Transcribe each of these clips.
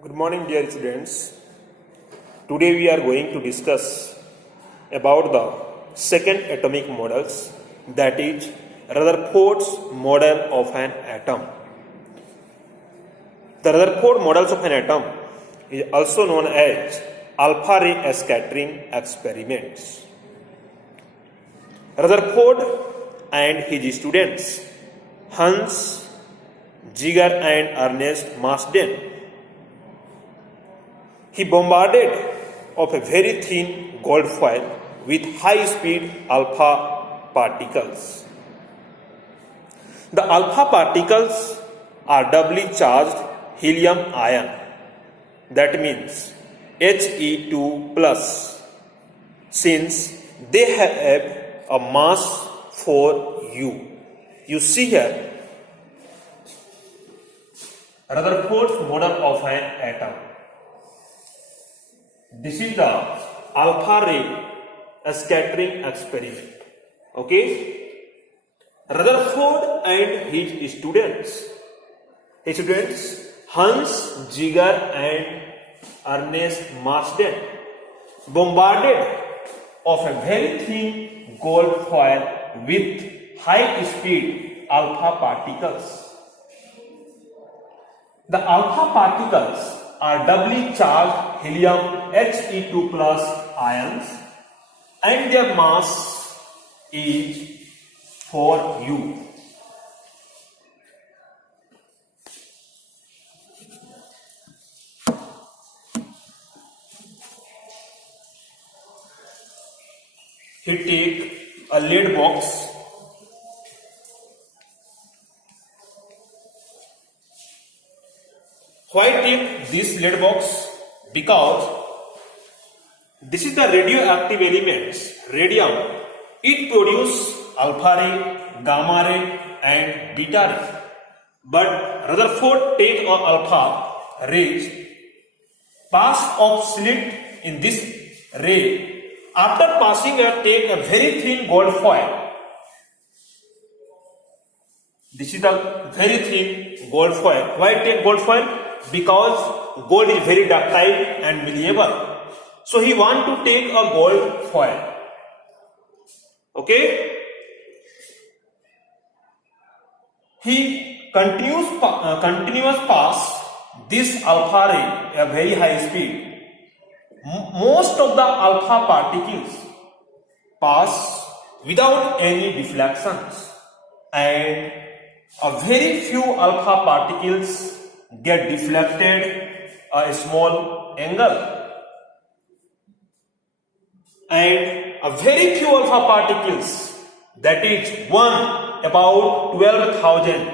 Good morning, dear students. Today we are going to discuss about the second atomic models, that is Rutherford's model of an atom. The Rutherford models of an atom is also known as alpha ray scattering experiments. Rutherford and his students Hans Giger and Ernest Marsden, he bombarded of a very thin gold foil with high-speed alpha particles. The alpha particles are doubly charged helium ion, that means He2 plus, since they have a mass 4u. You see here Rutherford's model of an atom. This is the alpha ray scattering experiment. Okay? Rutherford and his students Hans Giger and Ernest Marsden, bombarded of a very thin gold foil with high speed alpha particles. The alpha particles are doubly charged helium He2 plus ions and their mass is 4u. He take a lead box, why take this lead box? Because this is the radioactive elements, radium. It produces alpha ray, gamma ray and beta ray. But Rutherford take a alpha rays, pass of slit in this ray. After passing take a very thin gold foil. This is the very thin gold foil. Why take gold foil? Because gold is very ductile and malleable. So he want to take a gold foil. Okay? He continuous pass this alpha ray at very high speed. Most of the alpha particles pass without any deflections, and a very few alpha particles get deflected a small angle, and a very few alpha particles, that is one about 12,000,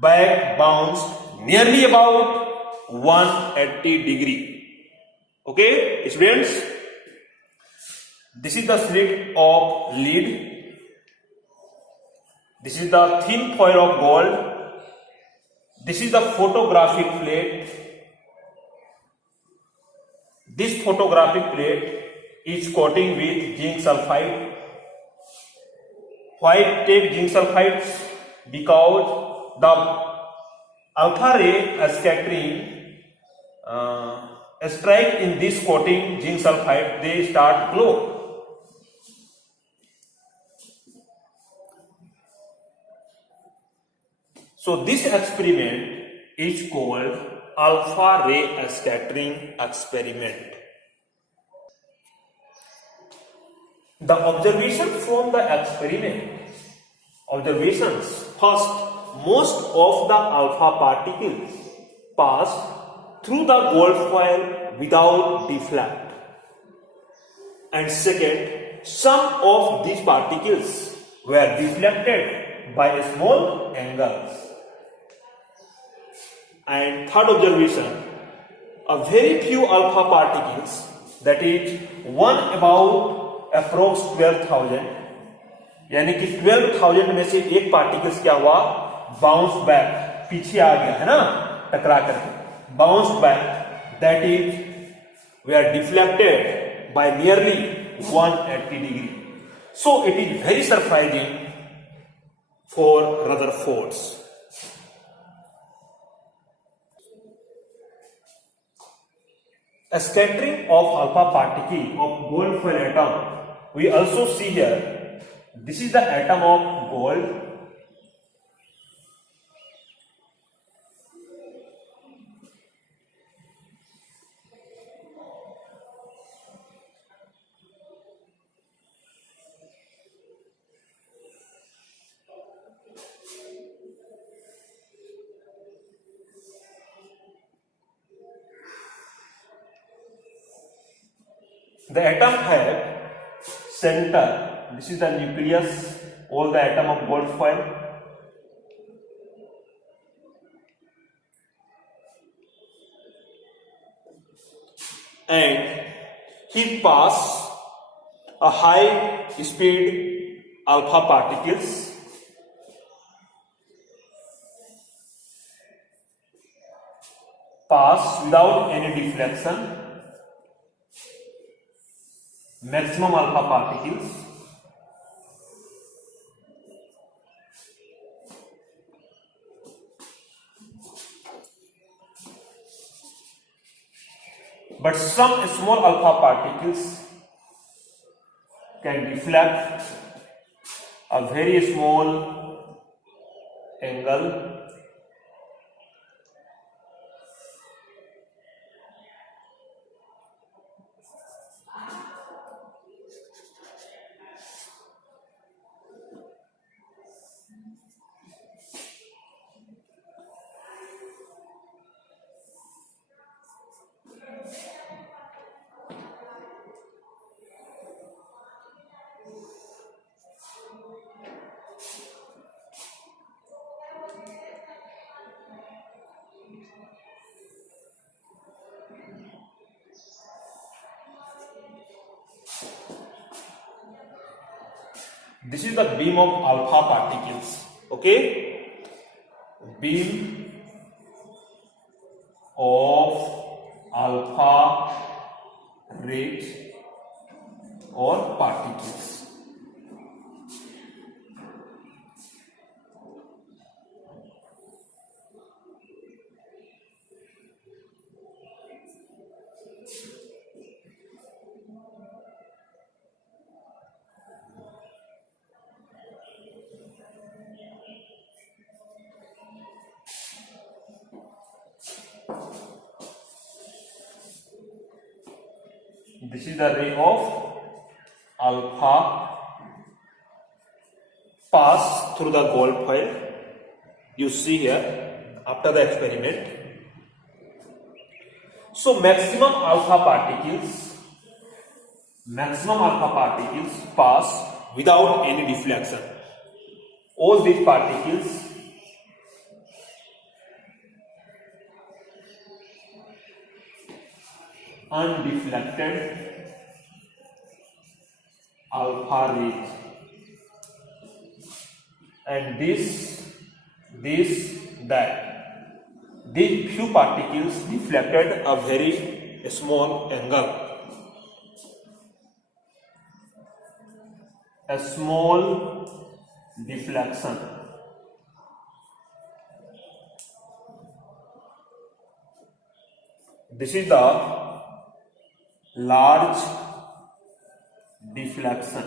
back bounced nearly about 180 degree. Okay, students, this is the slit of lead. This is the thin foil of gold. This is the photographic plate. This photographic plate is coating with zinc sulfide. Why take zinc sulfides? Because the alpha ray scattering strike in this coating zinc sulfide, they start glow. So this experiment is called alpha ray scattering experiment. The observation from the experiment. Observations. First, most of the alpha particles passed through the gold foil without deflect. And second, some of these particles were deflected by small angles. And third observation, a very few alpha particles, that is one about approx 12,000, यानी कि 12,000 में से एक particles क्या हुआ, bounce back, पीछे आ गया है ना, टकरा करके बाउंस बैक, दैट इज वे are deflected by nearly 180 degree. So it is very surprising for Rutherford's. a scattering of alpha particle of gold foil atom. We also see here, this is the atom of gold. The atom have center. This is the nucleus, all the atom of gold foil. And he pass a high speed alpha particles pass without any deflection, maximum alpha particles, but some small alpha particles can deflect a very small angle. This is the beam of alpha particles. Okay, beam of alpha rays or particles. This is the ray of alpha pass through the gold foil. You see here after the experiment. So maximum alpha particles pass without any deflection. All these particles undeflected alpha rays, and that these few particles deflected a very small angle, a small deflection. This is the large deflection.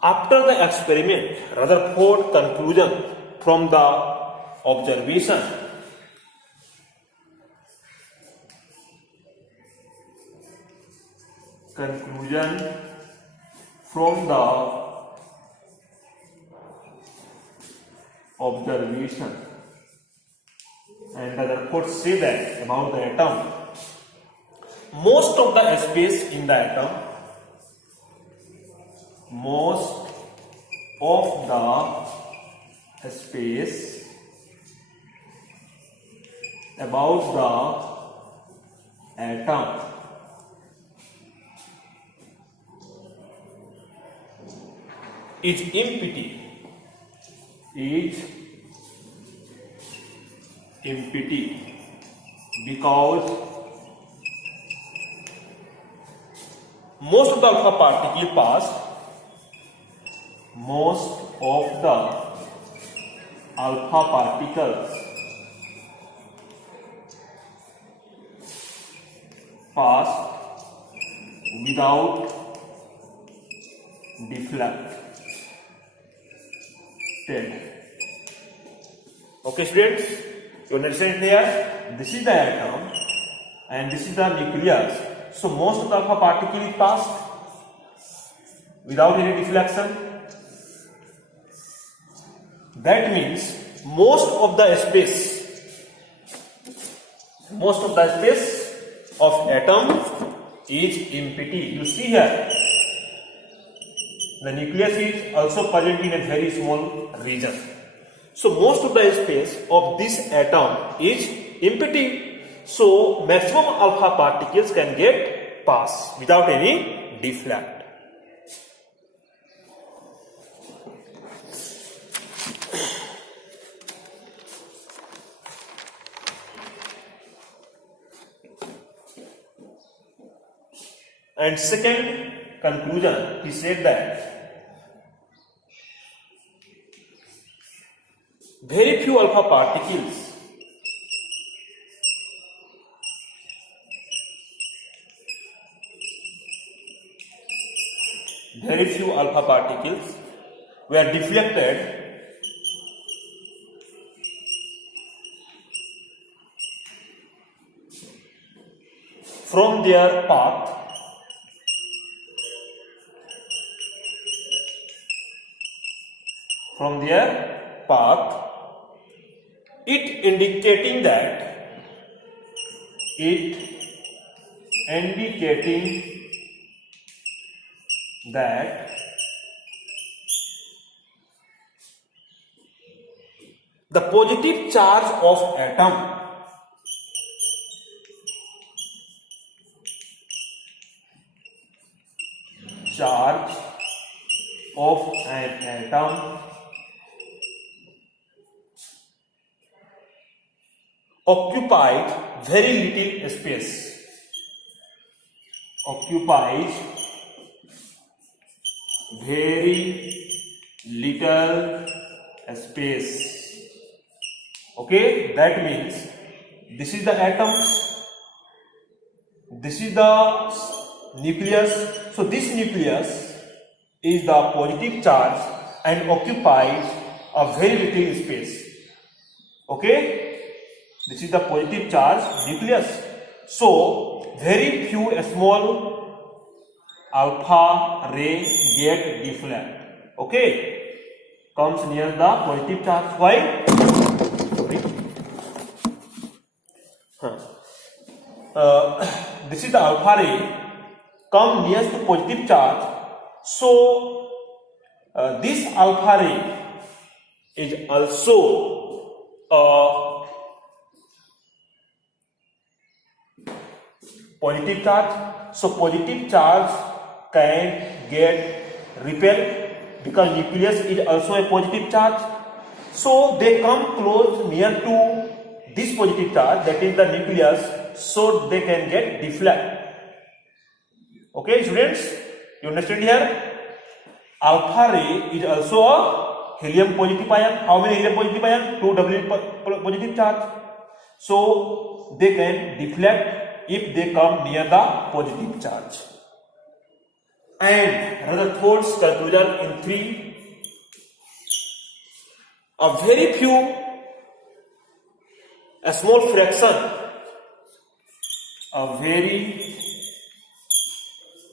After the experiment, Rutherford conclusion from the observation. Conclusion from the observation, and Rutherford say that about the atom, most of the space in the atom, most of the space about the atom is empty, because most of the alpha particle passed most of the alpha particles pass without deflected. Okay students, you understand here? This is the atom and this is the nucleus. So most of the alpha particle is passed without any deflection. That means most of the space of atom is empty. You see here, the nucleus is also present in a very small region. So most of the space of this atom is empty. So maximum alpha particles can get pass without any deflect. And second conclusion, he said that very few alpha particles were deflected from their path it indicating that the positive charge of atom occupies very little space. Okay, that means this is the atoms, this is the nucleus. So this nucleus is the positive charge and occupies a very little space. Okay, this is the positive charge nucleus. So very few small alpha ray get deflect. Okay, comes near the positive charge. Why? This is the alpha ray come near to positive charge. So this alpha ray is also positive charge. So positive charge can get repelled because nucleus is also a positive charge. So they come close near to this positive charge, that is the nucleus, so they can get deflect. Okay students, you understand here? Alpha ray is also a helium positive ion. How many helium positive ion? 2 W positive charge. So they can deflect if they come near the positive charge. And another thoughts conclusion in 3. A very few, a small fraction,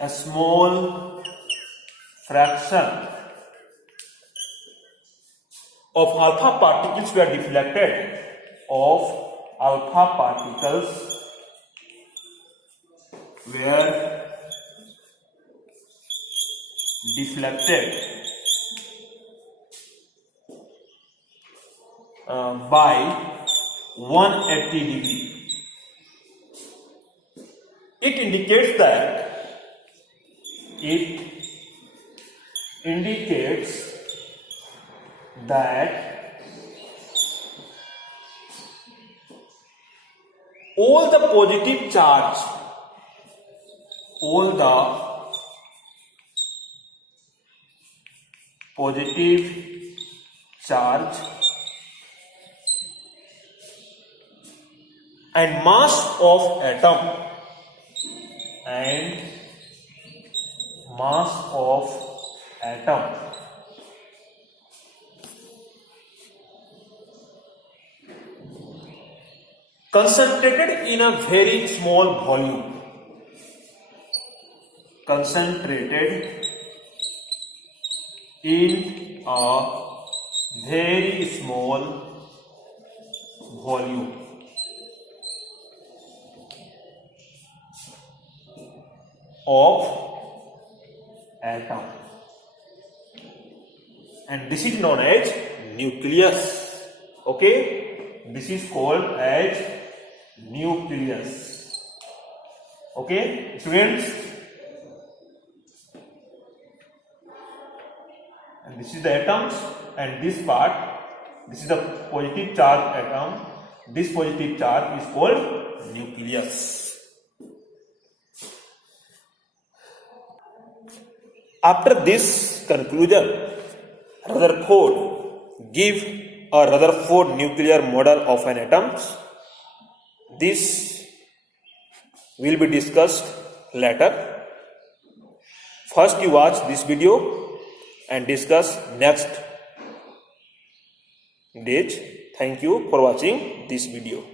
a small fraction of alpha particles were deflected. By 180 degree. It indicates that all the positive charge, all the positive charge and mass of atom concentrated in a very small volume. Concentrated in a very small volume of atom, and this is known as nucleus. Okay, this is called as nucleus. Okay, students, and this is the atoms, and this part, this is the positive charge atom. This positive charge is called nucleus. After this conclusion, Rutherford give a Rutherford nuclear model of an atom. This will be discussed later. First you watch this video and discuss next days. Thank you for watching this video.